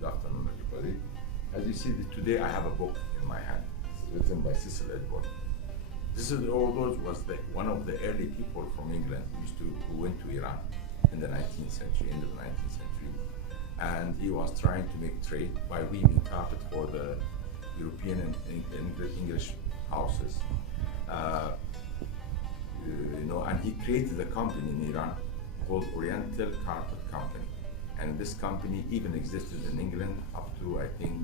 Good afternoon, everybody. As you see, today I have a book in my hand. It's written by Cecil Edward. Cecil Edward was one of the early people from England who went to Iran in the 19th century, end of the 19th century. And he was trying to make trade by weaving carpet for the European and English houses. And he created a company in Iran called Oriental Carpet Company. And this company even existed in England up to, I think,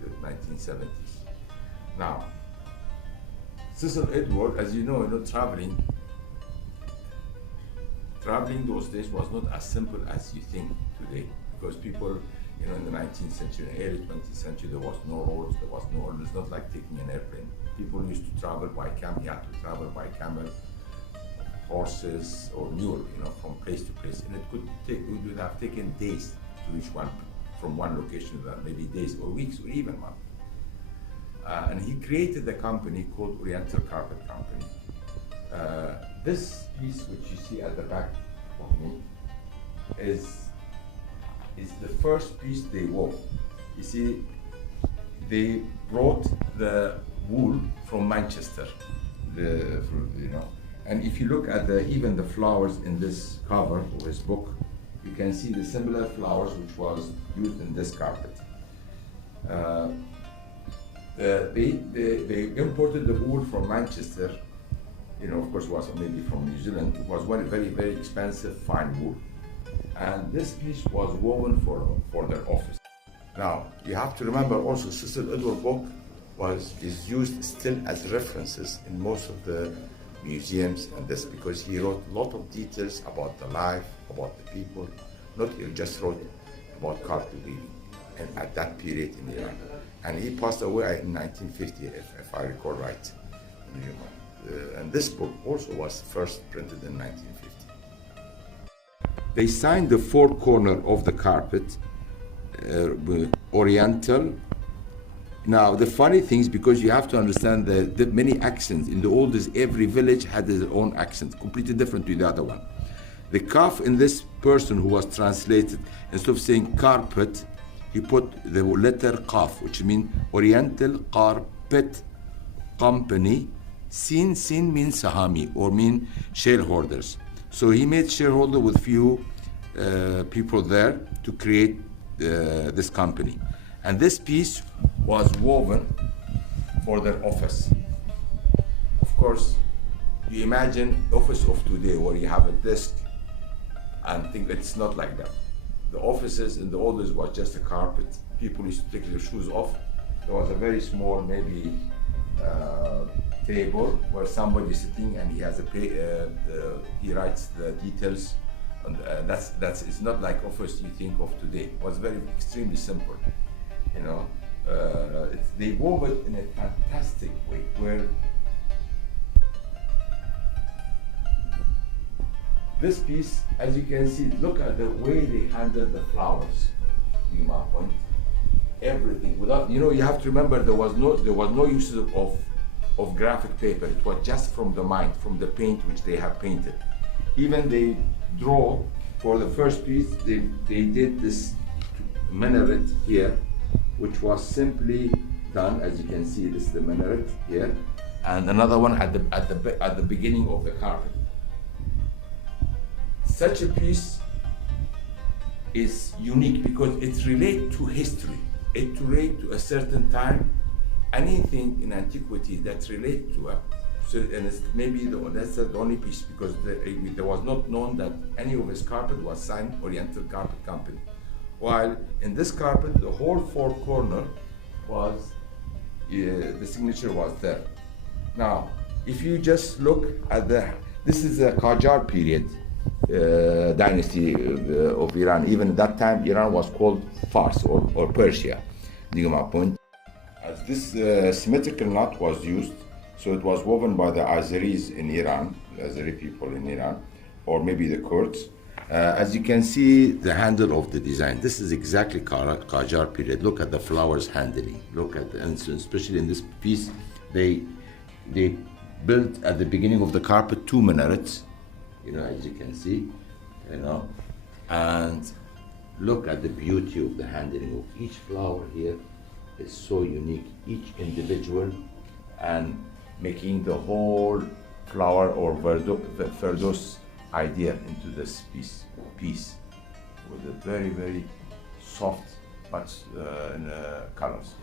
the 1970s. Now, Cecil Edward, as you know, traveling those days was not as simple as you think today, because people, in the 19th century, early 20th century, there was no roads, it's not like taking an airplane. People used to travel by camel, you had to travel by camel, horses or mule, from place to place, and it would have taken days to reach from one location, maybe days or weeks or even months. And he created a company called Oriental Carpet Company. This piece, which you see at the back of me, is the first piece they wove. You see, they brought the wool from Manchester, And if you look at even the flowers in this cover of his book, you can see the similar flowers which was used in this carpet. They imported the wool from Manchester, of course was maybe from New Zealand. It was very, very expensive fine wool. And this piece was woven for their office. Now, you have to remember also Cecil Edward book is used still as references in most of the museums and this, because he wrote a lot of details about the life, about the people, not he just wrote about carpet weaving and at that period in Iran. And he passed away in 1950, if I recall right. And this book also was first printed in 1950. They signed the four corners of the carpet, Oriental. Now, the funny thing is, because you have to understand the many accents. In the old days, every village had its own accent, completely different to the other one. The kaf in this person who was translated, instead of saying carpet, he put the letter kaf, which means Oriental Carpet Company. Sin means sahami, or mean shareholders. So he made shareholder with few people there to create this company. And this piece was woven for their office. Of course, you imagine office of today where you have a desk and think it's not like that. The offices in the old days was just a carpet. People used to take their shoes off. There was a very small, maybe table where somebody is sitting and he has he writes the details. And it's not like office you think of today. It was very extremely simple. They wove it in a fantastic way, where this piece, as you can see, look at the way they handled the flowers. You my point. Everything without, you have to remember there was no use of graphic paper. It was just from the mind, from the paint which they have painted. Even they draw for the first piece. They did this minaret here, which was simply done, as you can see. This is the minaret here, and another one at the beginning of the carpet. Such a piece is unique because it relates to history. It relates to a certain time. Anything in antiquity that relates to and it's maybe that's the only piece, because there was not known that any of his carpet was signed Oriental Carpet Company. While in this carpet, the whole four corner was, the signature was there. Now, if you just look at this is a Qajar period dynasty of Iran. Even at that time, Iran was called Fars or Persia. Do you get my point? As this symmetrical knot was used, so it was woven by the Azeris in Iran, the Azeri people in Iran, or maybe the Kurds. As you can see, the handle of the design, this is exactly Qajar period. Look at the flowers handling. Look at and so especially in this piece, they built at the beginning of the carpet 2 minarets, as you can see, and Look at the beauty of the handling of each flower here. It's so unique, each individual, and making the whole flower or Ferdos idea into this piece with a very, very soft but colors.